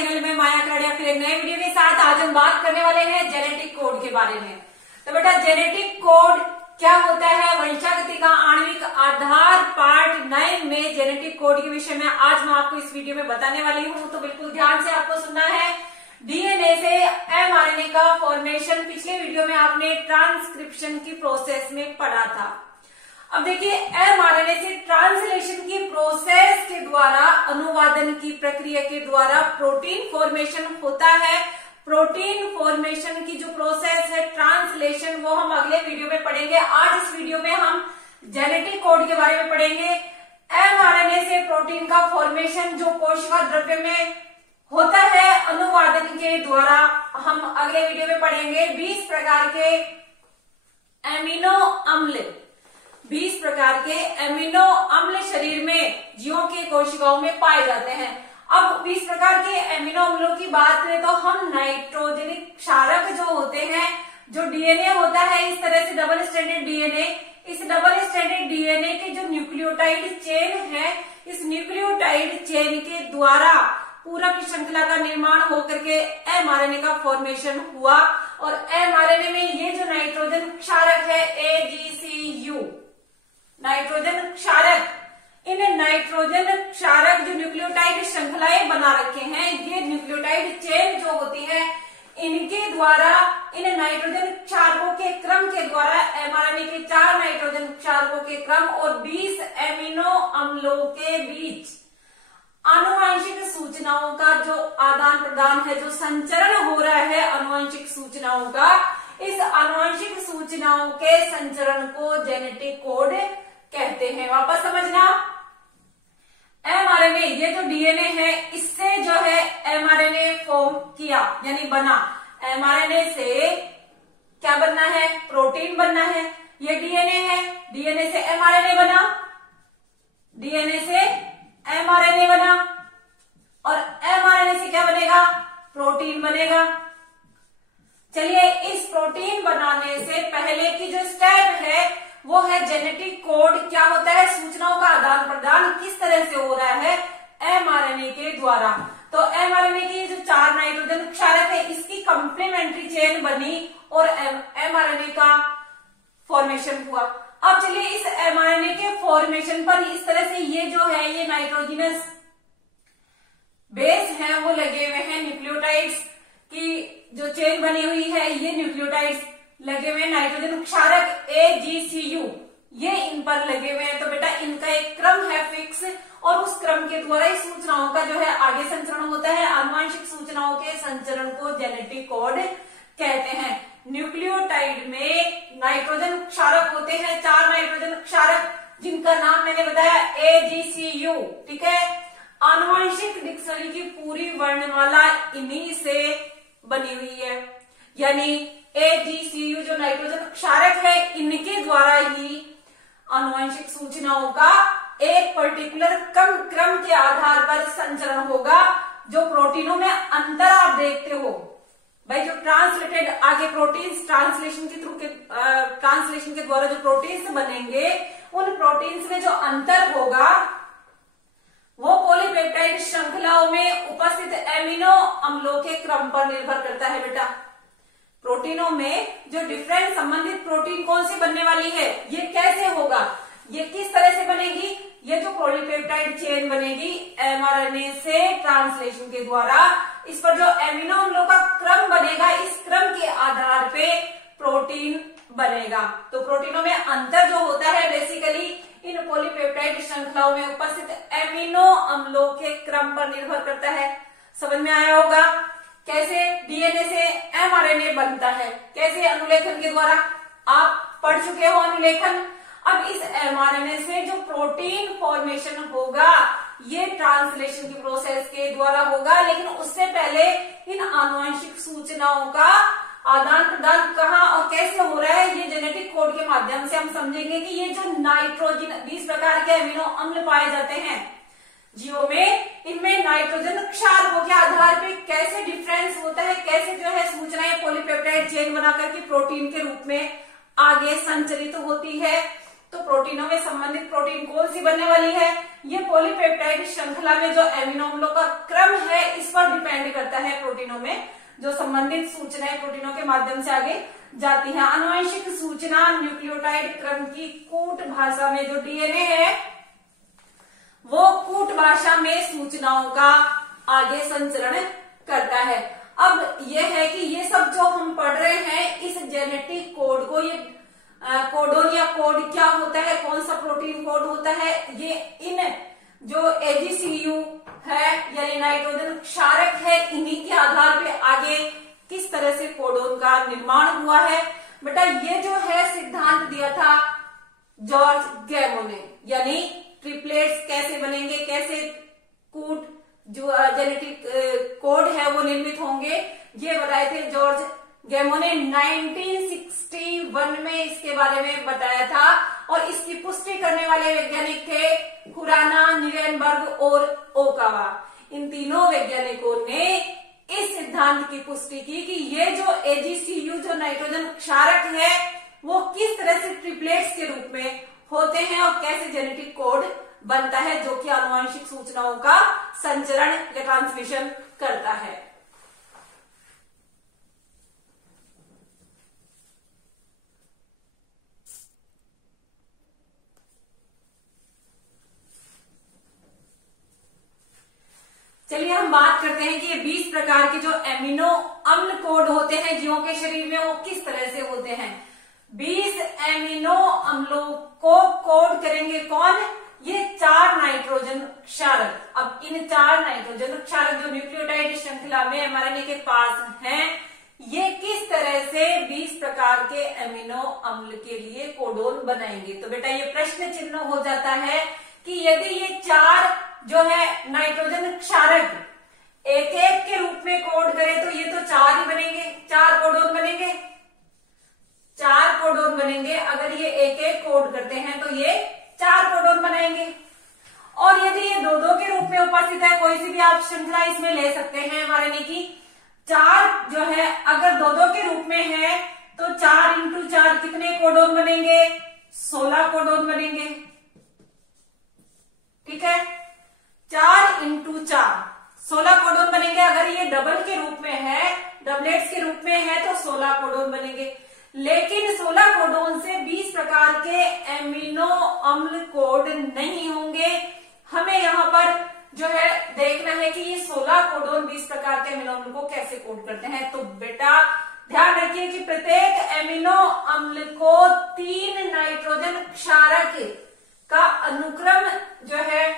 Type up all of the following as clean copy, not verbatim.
Channel में माया कराड़िया फिर एक नए वीडियो के साथ आज हम बात करने वाले हैं जेनेटिक कोड के बारे में। तो बेटा जेनेटिक कोड क्या होता है, वंशागति का आणविक आधार पार्ट 9 में जेनेटिक कोड के विषय में आज मैं आपको इस वीडियो में बताने वाली हूँ। तो बिल्कुल ध्यान से आपको सुनना है। डीएनए से एमआरएनए का फॉर्मेशन पिछले वीडियो में आपने ट्रांसक्रिप्शन की प्रोसेस में पढ़ा था। अब देखिए एमआरएनए से ट्रांसलेशन की प्रोसेस के द्वारा, अनुवादन की प्रक्रिया के द्वारा प्रोटीन फॉर्मेशन होता है। प्रोटीन फॉर्मेशन की जो प्रोसेस है ट्रांसलेशन, वो हम अगले वीडियो में पढ़ेंगे। आज इस वीडियो में हम जेनेटिक कोड के बारे में पढ़ेंगे। एमआरएनए से प्रोटीन का फॉर्मेशन जो कोशिका द्रव्य में होता है अनुवादन के द्वारा, हम अगले वीडियो में पढ़ेंगे। 20 प्रकार के एमिनो अम्ल, 20 प्रकार के एमिनो अम्ल शरीर में जीवों के कोशिकाओं में पाए जाते हैं। अब 20 प्रकार के एमिनो अम्लों की बात करें तो हम नाइट्रोजनिक क्षारक जो होते हैं, जो डीएनए होता है इस तरह से डबल स्ट्रैंडेड डीएनए, इस डबल स्ट्रैंडेड डीएनए के जो न्यूक्लियोटाइड चेन है, इस न्यूक्लियोटाइड चेन के द्वारा पूरक श्रृंखला का निर्माण होकर के एमआरएनए का फॉर्मेशन हुआ। और एमआरएनए में ये जो नाइट्रोजन क्षारक है AGCU, नाइट्रोजन क्षारक, इन नाइट्रोजन क्षारक जो न्यूक्लियोटाइड श्रृंखलाएं बना रखे हैं, ये न्यूक्लियोटाइड चेन जो होती है, इनके द्वारा, इन नाइट्रोजन क्षारकों के क्रम के द्वारा एमआरएनए के 4 नाइट्रोजन क्षारकों के क्रम और 20 एमिनो अम्लों के बीच आनुवंशिक सूचनाओं का जो आदान प्रदान है, जो संचरण हो रहा है आनुवंशिक सूचनाओं का, इस आनुवंशिक सूचनाओं के संचरण को जेनेटिक कोड कहते हैं। वापस समझना, एमआरएनए ये जो डीएनए है, इससे जो है एमआरएनए फॉर्म किया यानी बना। एमआरएनए से क्या बनना है, प्रोटीन बनना है। ये डीएनए है, डीएनए से एमआरएनए बना, डीएनए से एमआरएनए बना और एमआरएनए से क्या बनेगा, प्रोटीन बनेगा। चलिए इस प्रोटीन बनाने से पहले की जो स्टेप है वो है जेनेटिक कोड। क्या होता है, सूचनाओं का आदान प्रदान किस तरह से हो रहा है, एमआरएनए के द्वारा। तो एमआरएनए की जो 4 नाइट्रोजन क्षारक है, इसकी कंप्लीमेंट्री चेन बनी और एमआरएनए का फॉर्मेशन हुआ। अब चलिए इस एमआरएनए के फॉर्मेशन पर इस तरह से ये जो है, ये नाइट्रोजनस बेस है वो लगे हुए हैं, न्यूक्लियोटाइड्स की जो चेन बनी हुई है, ये न्यूक्लियोटाइड्स लगे हुए, नाइट्रोजन क्षारक AGCU ये इन पर लगे हुए हैं। तो बेटा इनका एक क्रम है फिक्स और उस क्रम के द्वारा ही सूचनाओं का जो है आगे संचरण होता है। आनुवंशिक सूचनाओं के संचरण को जेनेटिक कोड कहते हैं। न्यूक्लियोटाइड में नाइट्रोजन क्षारक होते हैं, 4 नाइट्रोजन क्षारक, जिनका नाम मैंने बताया AGCU, ठीक है। आनुवंशिक डिक्शनरी की पूरी वर्णमाला इन्हीं से बनी हुई है, यानी AGCU जो नाइट्रोजन क्षारक है, इनके द्वारा ही आनुवंशिक सूचनाओं का एक पर्टिकुलर क्रम के आधार पर संचरण होगा। जो प्रोटीनों में अंतर आप देखते हो भाई, जो ट्रांसलेटेड आगे प्रोटीन्स ट्रांसलेशन के थ्रू ट्रांसलेशन के द्वारा जो प्रोटीन्स बनेंगे, उन प्रोटीन्स में जो अंतर होगा वो पॉलीपेप्टाइड श्रृंखलाओं में उपस्थित एमिनो अम्लों के क्रम पर निर्भर करता है। बेटा प्रोटीनों में जो डिफरेंट संबंधित प्रोटीन कौन सी बनने वाली है, ये कैसे होगा, ये किस तरह से बनेगी, ये जो पॉलीपेप्टाइड चेन बनेगी एमआरएनए से ट्रांसलेशन के द्वारा, इस पर जो एमिनो अम्लों का क्रम बनेगा, इस क्रम के आधार पे प्रोटीन बनेगा। तो प्रोटीनों में अंतर जो होता है बेसिकली इन पॉलीपेप्टाइड श्रृंखलाओं में उपस्थित एमिनो अम्लों के क्रम पर निर्भर करता है। समझ में आया होगा कैसे डीएनए से एमआरएनए बनता है, कैसे अनुलेखन के द्वारा, आप पढ़ चुके हो अनुलेखन। अब इस एमआरएनए से जो प्रोटीन फॉर्मेशन होगा, ये ट्रांसलेशन की प्रोसेस के द्वारा होगा, लेकिन उससे पहले इन आनुवंशिक सूचनाओं का आदान प्रदान कहाँ और कैसे हो रहा है, ये जेनेटिक कोड के माध्यम से हम समझेंगे कि ये जो नाइट्रोजन 20 प्रकार के एमिनो अम्ल पाए जाते हैं जीवों में, इनमें नाइट्रोजन क्षारकों के आधार पे कैसे डिफरेंस होता है, कैसे जो है सूचनाएं पॉलीपेप्टाइड चेन बनाकर के प्रोटीन के रूप में आगे संचरित होती है, तो प्रोटीनों में संबंधित प्रोटीन कौन सी बनने वाली है? ये पॉलीपेप्टाइड श्रृंखला में जो एमिनो अम्लों का क्रम है इस पर डिपेंड करता है। प्रोटीनों में जो संबंधित सूचनाएं प्रोटीनों के माध्यम से आगे जाती हैं। आनुवंशिक सूचना न्यूक्लियोटाइड क्रम की कूट भाषा में जो डीएनए है वो कूट भाषा में सूचनाओं का आगे संचरण करता है। अब यह है कि ये सब जो हम पढ़ रहे हैं इस जेनेटिक कोड को, ये कोडोन या कोड क्या होता है, कौन सा प्रोटीन कोड होता है, ये इन जो एजीसीयू है यानी नाइट्रोजन क्षारक है, इन्हीं के आधार पे आगे किस तरह से कोडोन का निर्माण हुआ है। बेटा ये जो है सिद्धांत दिया था जॉर्ज गैमो ने, यानी ट्रिपलेट्स कैसे बनेंगे, कैसे कूट जो जेनेटिक कोड है वो निर्मित होंगे, ये बताए थे जॉर्ज गैमो ने 1961 में इसके बारे में बताया था। और इसकी पुष्टि करने वाले वैज्ञानिक थे खुराना, नीरेनबर्ग और ओकावा। इन तीनों वैज्ञानिकों ने इस सिद्धांत की पुष्टि की कि ये जो एजीसीयू जो नाइट्रोजन क्षारक है वो किस तरह से ट्रिपलेट्स के रूप में होते हैं और कैसे जेनेटिक कोड बनता है जो कि आनुवंशिक सूचनाओं का संचरण या ट्रांसमिशन करता है। चलिए हम बात करते हैं कि ये 20 प्रकार के जो एमिनो अम्ल कोड होते हैं जीवों के शरीर में वो किस तरह से होते हैं। 20 एमिनो अम्लों को कोड करेंगे कौन? ये 4 नाइट्रोजन क्षारक। अब इन 4 नाइट्रोजन क्षारक जो न्यूक्लियोटाइड श्रृंखला में एमआरएनए के पास हैं, ये किस तरह से 20 प्रकार के एमिनो अम्ल के लिए कोडोन बनाएंगे। तो बेटा ये प्रश्न चिन्ह हो जाता है कि यदि ये 4 जो है नाइट्रोजन क्षारक एक एक के रूप में कोड करें तो ये तो 4 ही बनेंगे, 4 कोडोन बनेंगे, 4 कोडोन बनेंगे। अगर ये एक एक कोड करते हैं तो ये 4 कोडोन बनाएंगे। और यदि ये 2-2 के रूप में उपस्थित है, कोई सी भी आप श्रृंखला इसमें ले सकते हैं एमआरएनए की, 4 जो है अगर 2-2 के रूप में है तो 4 इंटू 4 कितने कोडोन बनेंगे? 16 कोडोन बनेंगे। ठीक है, 4 इंटू 4 16 कोडोन बनेंगे। अगर ये डबल के रूप में है, डबलेट्स के रूप में है तो 16 कोडोन बनेंगे। लेकिन 16 कोडोन से 20 प्रकार के एमिनो अम्ल कोड नहीं होंगे। हमें यहाँ पर जो है देखना है कि ये 16 कोडोन 20 प्रकार के एमिनो अम्ल को कैसे कोड करते हैं। तो बेटा ध्यान रखिए कि प्रत्येक एमिनो अम्ल को 3 नाइट्रोजन क्षारक का अनुक्रम जो है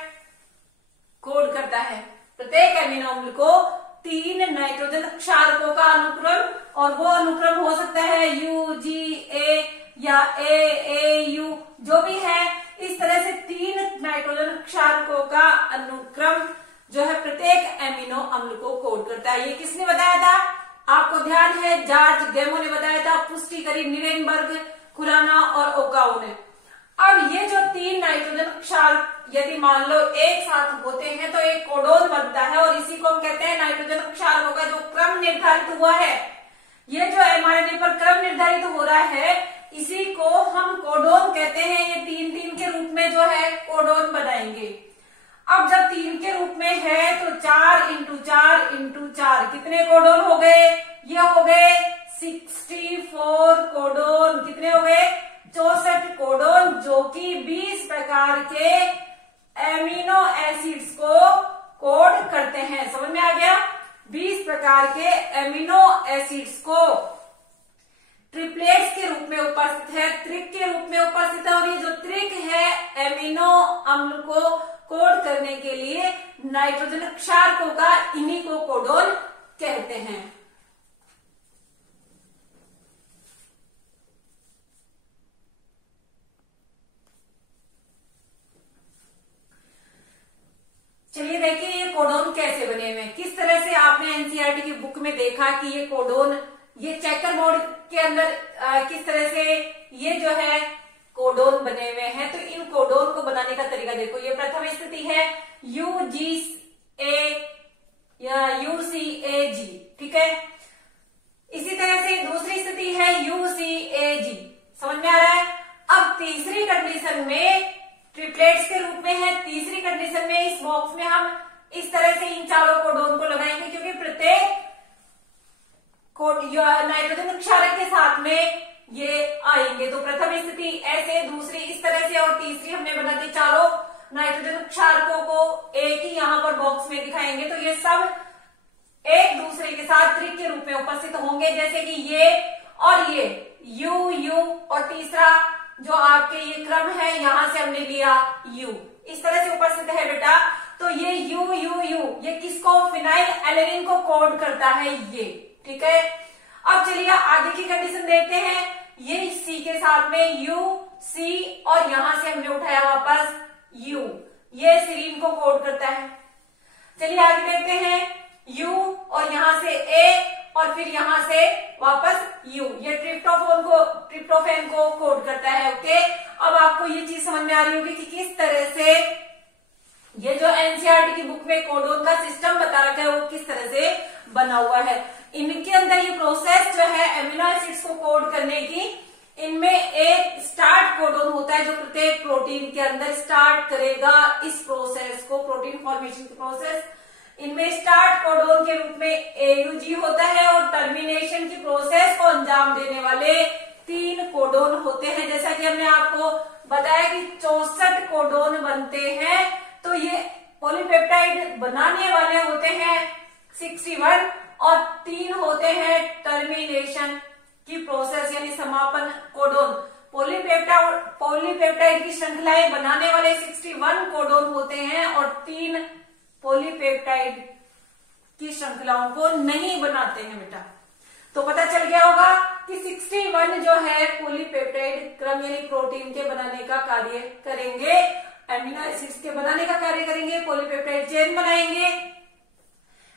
कोड करता है। प्रत्येक एमिनो अम्ल को 3 नाइट्रोजन क्षारकों का अनुक्रम, और वो अनुक्रम हो सकता है UGA या AAU जो भी है। इस तरह से 3 नाइट्रोजन क्षारकों का अनुक्रम जो है प्रत्येक एमिनो अम्ल को कोड करता है। ये किसने बताया था? आपको ध्यान है जॉर्ज गैमो ने बताया था, पुष्टि करी नीरेनबर्ग, खुराना और ओकावा ने। अब ये जो 3 नाइट्रोजन क्षारक यदि मान लो एक साथ होते हैं तो एक कोडोन बनता है, और इसी को हम कहते हैं नाइट्रोजन क्षारकों का जो क्रम निर्धारित हुआ है। ये जो एमआरएनए पर क्रम निर्धारित हो रहा है इसी को हम कोडोन कहते हैं। ये 3-3 के रूप में जो है कोडोन बनाएंगे। अब जब 3 के रूप में है तो 4 इंटू 4 इंटू 4 कितने कोडोन हो गए? ये हो गए 64 कोडोन। कितने हो गए? 64 कोडोन, जो कि 20 प्रकार के एमिनो एसिड्स को कोड करते हैं। समझ में आ गया? 20 प्रकार के एमिनो एसिड्स को ट्रिपलेट्स के रूप में उपस्थित है, त्रिक के रूप में उपस्थित है। और ये जो त्रिक है एमिनो अम्ल को कोड करने के लिए नाइट्रोजन क्षारकों का, इन्हीं को कोडोन कहते हैं। चलिए देखिए ये कोडोन कैसे बने हुए हैं। किस तरह से आपने एनसीईआरटी की बुक में देखा कि ये कोडोन, ये चेकर बोर्ड के अंदर किस तरह से ये जो है कोडोन बने हुए हैं। तो इन कोडोन को बनाने का तरीका देखो। ये प्रथम स्थिति है UGA या UCAG, ठीक है। इसी तरह से दूसरी स्थिति है UCAG। समझ में आ रहा है? अब तीसरी कंडीशन में ट्रिपलेट्स के रूप में है। तीसरी कंडीशन में इस बॉक्स में हम इस तरह से इन चारों कोडोन को लगाएंगे, क्योंकि प्रत्येक नाइट्रोजन क्षारक के साथ में ये आएंगे। तो प्रथम स्थिति ऐसे, दूसरी इस तरह से, और तीसरी हमने बना दी चारों नाइट्रोजन क्षारकों को एक ही यहाँ पर बॉक्स में दिखाएंगे। तो ये सब एक दूसरे के साथ त्रिक के रूप में उपस्थित होंगे, जैसे कि ये और ये यू यू, और तीसरा जो आपके ये क्रम है यहां से हमने लिया यू, इस तरह से उपस्थित है बेटा। तो ये यू यू यू ये किसको, फिनाइल एलेनिन को कोड करता है ये, ठीक है। अब चलिए आगे की कंडीशन देखते हैं। ये सी के साथ में यू सी, और यहां से हमने उठाया वापस यू, ये सीरीन को कोड करता है। चलिए आगे देखते हैं, यू और यहां से ए, और फिर यहां से वापस यू, ये ट्रिप्टोफेन को कोड करता है। ओके, अब आपको ये चीज समझ में आ रही होगी कि किस तरह से ये जो एनसीईआरटी की बुक में कोडोन का सिस्टम बता रखा है वो किस तरह से बना हुआ है। इनके अंदर ये प्रोसेस जो है एमिनो एसिड्स को कोड करने की, इनमें एक स्टार्ट कोडोन होता है जो प्रत्येक प्रोटीन के अंदर स्टार्ट करेगा इस प्रोसेस को, प्रोटीन फॉर्मेशन की प्रोसेस। इनमें स्टार्ट कोडोन के रूप में एयूजी होता है, और टर्मिनेशन की प्रोसेस को अंजाम देने वाले 3 कोडोन होते हैं। जैसा कि हमने आपको बताया कि 64 कोडोन बनते हैं, तो ये पॉलीपेप्टाइड बनाने वाले होते हैं 61, और 3 होते हैं टर्मिनेशन की प्रोसेस यानी समापन कोडोन। पॉलीपेप्टाइड की श्रृंखलाएं बनाने वाले 61 कोडोन होते हैं, और 3 पॉलीपेप्टाइड की श्रृंखलाओं को नहीं बनाते हैं बेटा। तो पता चल गया होगा कि 61 जो है पॉलीपेप्टाइड क्रम यानी प्रोटीन के बनाने का कार्य करेंगे, एमिनो एसिड्स के बनाने का कार्य करेंगे, पॉलीपेप्टाइड चेन बनाएंगे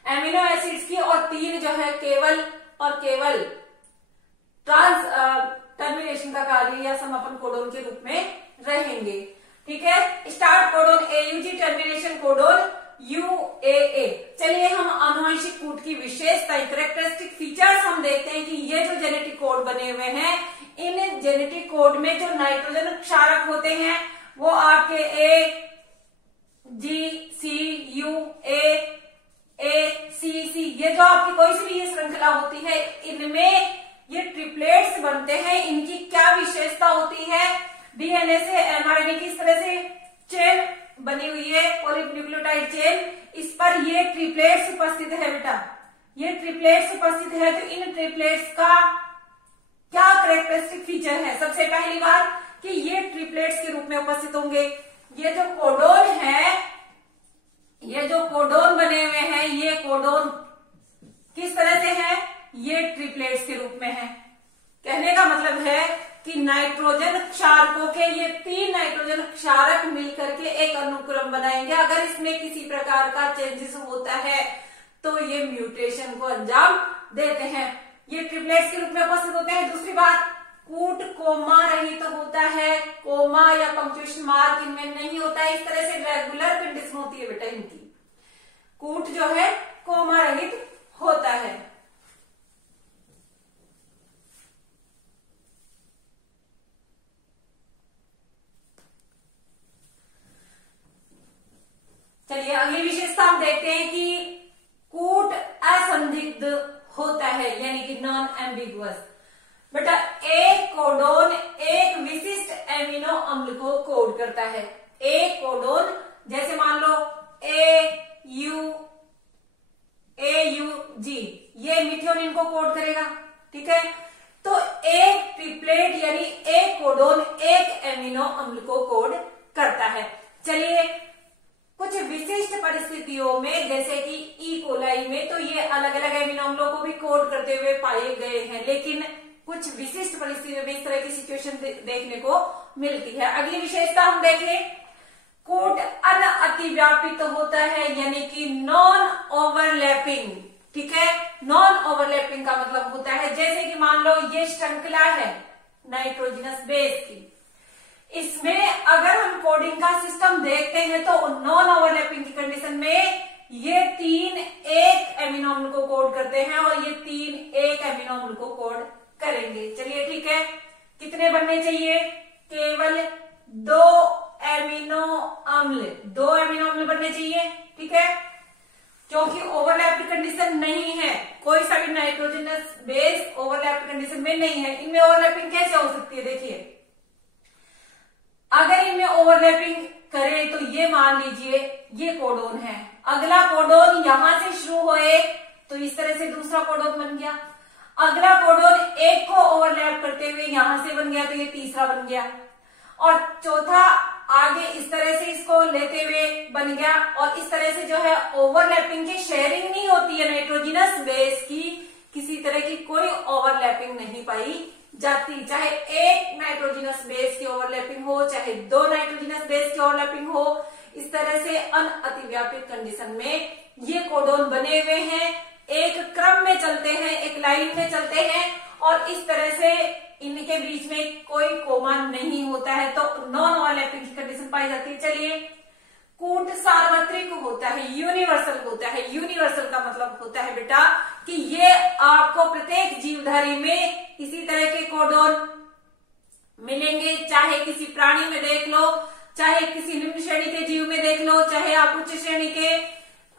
एमिनो एसिड्स की, और 3 जो है केवल और केवल टर्मिनेशन का कार्य या समापन कोडोन के रूप में रहेंगे। ठीक है, start codon AUG, termination codon यूएए। चलिए हम आनुवंशिक कूट की विशेषताएं, कैरेक्टरिस्टिक फीचर्स हम देखते हैं कि ये जो जेनेटिक कोड बने हुए हैं, इन जेनेटिक कोड में जो नाइट्रोजन क्षारक होते हैं वो आपके ए जी सी यू ए सी सी, ये जो आपकी कोई सी भी ये श्रृंखला होती है, इनमें ये ट्रिपलेट्स बनते हैं। इनकी क्या विशेषता होती है, डीएनए से एमआरएनए की इस तरह से चेन बनी हुई है, पॉलीन्यूक्लियोटाइड चेन, इस पर ये ट्रिपलेट्स उपस्थित है बेटा, ये ट्रिपलेट्स उपस्थित है। तो इन ट्रिपलेट्स का क्या कैरेक्टरिस्टिक फीचर है, सबसे पहली बात कि ये ट्रिपलेट्स के रूप में उपस्थित होंगे। ये जो कोडोन है, ये जो कोडोन बने हुए हैं, ये कोडोन किस तरह से है, ये ट्रिपलेट्स के रूप में है। कहने का मतलब है कि नाइट्रोजन क्षारकों के ये 3 नाइट्रोजन क्षारक मिलकर के एक अनुक्रम बनाएंगे। अगर इसमें किसी प्रकार का चेंजेस होता है तो ये म्यूटेशन को अंजाम देते हैं। ये ट्रिपलेट्स के रूप में उपस्थित होते हैं। दूसरी बात, कूट कोमा रहित तो होता है, कोमा या पंक्चुएशन मार्क इनमें नहीं होता है। इस तरह से रेगुलर कंडीशन होती है बेटा इनकी, कूट जो है कोमा रहित होता है। चलिए अगली विशेषता हम देखते हैं कि कूट असंदिग्ध होता है, यानी कि नॉन एम्बिगुअस। बेटा एक कोडोन एक विशिष्ट एमिनो अम्ल को कोड करता है। एक कोडोन जैसे मान लो ए यू जी, ये मिथियोनिन को कोड करेगा। ठीक है, तो एक ट्रिपलेट यानी एक कोडोन एक एमिनो अम्ल को कोड करता है। चलिए कुछ विशिष्ट परिस्थितियों में जैसे कि ई कोलाई में तो ये अलग अलग एमिनो अम्लों को भी कोड करते हुए पाए गए हैं, लेकिन कुछ विशिष्ट परिस्थितियों में इस तरह की सिचुएशन देखने को मिलती है। अगली विशेषता हम देखें, कोड अतिव्यापित होता है, यानी कि नॉन ओवरलैपिंग। ठीक है, नॉन ओवरलैपिंग का मतलब होता है जैसे कि मान लो ये श्रृंखला है नाइट्रोजनस बेस की, इसमें अगर हम कोडिंग का सिस्टम देखते हैं तो नॉन ओवरलैपिंग की कंडीशन में ये 3 एक एमिनो अम्ल को कोड करते हैं और ये 3 एक एमिनो अम्ल को कोड करेंगे। चलिए ठीक है, कितने बनने चाहिए, केवल दो एमिनो अम्ल बनने चाहिए, ठीक है, क्योंकि ओवरलैप्ड कंडीशन नहीं है, कोई सा भी नाइट्रोजनस बेस ओवरलैप्ड कंडीशन में नहीं है। इनमें ओवरलैपिंग कैसे हो सकती है, देखिए अगर इनमें ओवरलैपिंग करें तो ये मान लीजिए ये कोडोन है, अगला कोडोन यहां से शुरू होए तो इस तरह से दूसरा कोडोन बन गया, अगला कोडोन एक को ओवरलैप करते हुए यहां से बन गया तो ये तीसरा बन गया, और चौथा आगे इस तरह से इसको लेते हुए बन गया। और इस तरह से जो है ओवरलैपिंग की शेयरिंग नहीं होती है नाइट्रोजनस बेस की, किसी तरह की कोई ओवरलैपिंग नहीं पाई जाती, चाहे एक नाइट्रोजनस बेस की ओवरलैपिंग हो, चाहे दो नाइट्रोजनस बेस की ओवरलैपिंग हो। इस तरह से अनअतिव्यापित कंडीशन में ये कोडोन बने हुए हैं, एक क्रम में चलते हैं, एक लाइन में चलते हैं, और इस तरह से इनके बीच में कोई कोमा नहीं होता है, तो नॉन ओवरलैपिंग की कंडीशन पाई जाती है। चलिए, कूट सार्वत्रिक होता है, यूनिवर्सल होता है। यूनिवर्सल का मतलब होता है बेटा कि ये आपको प्रत्येक जीवधारी में इसी तरह के कोडोन मिलेंगे, चाहे किसी प्राणी में देख लो, चाहे किसी निम्न श्रेणी के जीव में देख लो, चाहे आप उच्च श्रेणी के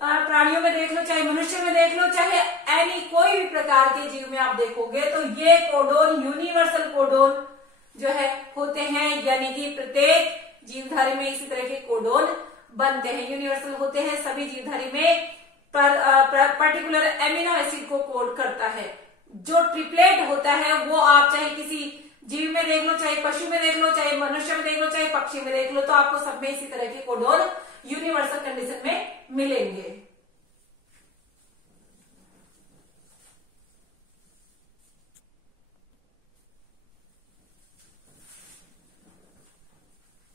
प्राणियों में देख लो, चाहे मनुष्य में देख लो, चाहे एनी कोई भी प्रकार के जीव में आप देखोगे तो ये कोडोन यूनिवर्सल कोडोन जो है होते हैं, यानी कि प्रत्येक जीवधारी में इसी तरह के कोडोन बनते हैं, यूनिवर्सल होते हैं, सभी जीवधारी में पर्टिकुलर एमिनो एसिड को कोड करता है। जो ट्रिपलेट होता है वो आप चाहे किसी जीव में देख लो, चाहे पशु में देख लो, चाहे मनुष्य में देख लो, चाहे पक्षी में देख लो, तो आपको सब में इसी तरह के कोडोन यूनिवर्सल कंडीशन में मिलेंगे।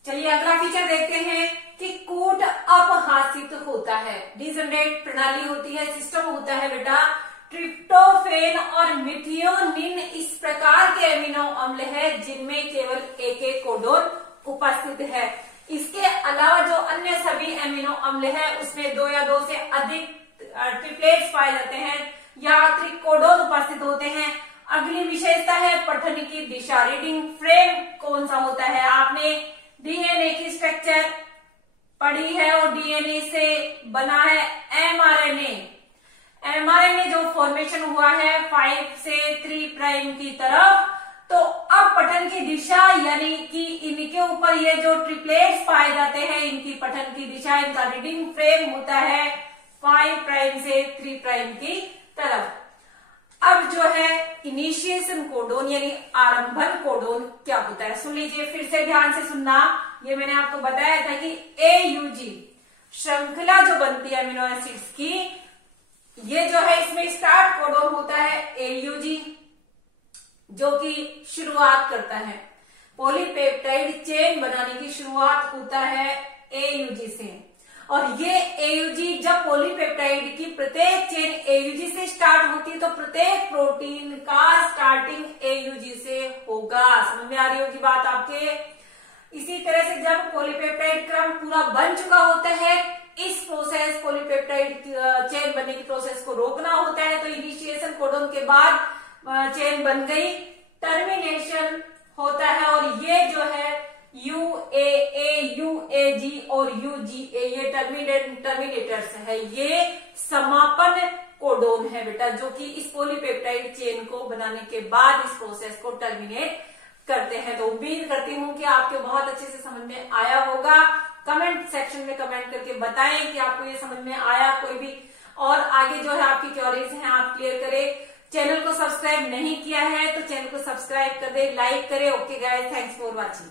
चलिए अगला फीचर देखते हैं कि कूट अपहासित होता है, डिजनरेट प्रणाली होती है, सिस्टम होता है बेटा। ट्रिप्टोफेन और मिथियोनिन इस प्रकार के एमिनो अम्ल है जिनमें केवल एक एक कोडोन उपस्थित है। इसके अलावा जो अन्य सभी एमिनो अम्ल है उसमें दो या दो से अधिक ट्रिपलेट्स पाए जाते हैं या त्रिकोडोन उपस्थित होते हैं। अगली विशेषता है पठन की दिशा, रीडिंग फ्रेम कौन सा होता है। आपने डीएनए की स्ट्रक्चर पढ़ी है और डीएनए से बना है एमआरएनए। एमआरएनए जो फॉर्मेशन हुआ है 5 से 3 प्राइम की तरफ, तो अब पठन की दिशा यानी कि इनके ऊपर ये जो ट्रिपलेट्स पाए जाते हैं इनकी पठन की दिशा, इनका रीडिंग फ्रेम होता है 5 प्राइम से 3 प्राइम की तरफ। अब जो है इनिशिएशन कोडोन यानी आरंभन कोडोन क्या होता है, सुन लीजिए, फिर से ध्यान से सुनना। ये मैंने आपको बताया था कि AUG श्रृंखला जो बनती है अमीनो एसिड्स की, ये जो है इसमें स्टार्ट कोडोन होता है AUG जो कि शुरुआत करता है, पॉलीपेप्टाइड चेन बनाने की शुरुआत होता है AUG से। और ये AUG जब पॉलीपेप्टाइड की प्रत्येक चेन AUG से स्टार्ट होती है तो प्रत्येक प्रोटीन का स्टार्टिंग AUG से होगा। समझ में आ रही होगी बात आपके। इसी तरह से जब पॉलीपेप्टाइड क्रम पूरा बन चुका होता है, इस प्रोसेस पॉलीपेप्टाइड चेन बनने की प्रोसेस को रोकना होता है, तो इनिशिएशन कोडोन के बाद चेन बन गई, टर्मिनेशन होता है। और ये जो है UAA, UAG और UGA ये टर्मिनेटर्स है, ये समापन कोडोन है बेटा, जो कि इस पॉलीपेप्टाइड चेन को बनाने के बाद इस प्रोसेस को टर्मिनेट करते हैं। तो उम्मीद करती हूँ कि आपके बहुत अच्छे से समझ में आया होगा। कमेंट सेक्शन में कमेंट करके बताएं कि आपको ये समझ में आया, कोई भी और आगे जो है आपकी क्वेरीज हैं आप क्लियर करें। चैनल को सब्सक्राइब नहीं किया है तो चैनल को सब्सक्राइब कर दे, लाइक करें। Okay guys, thanks for watching.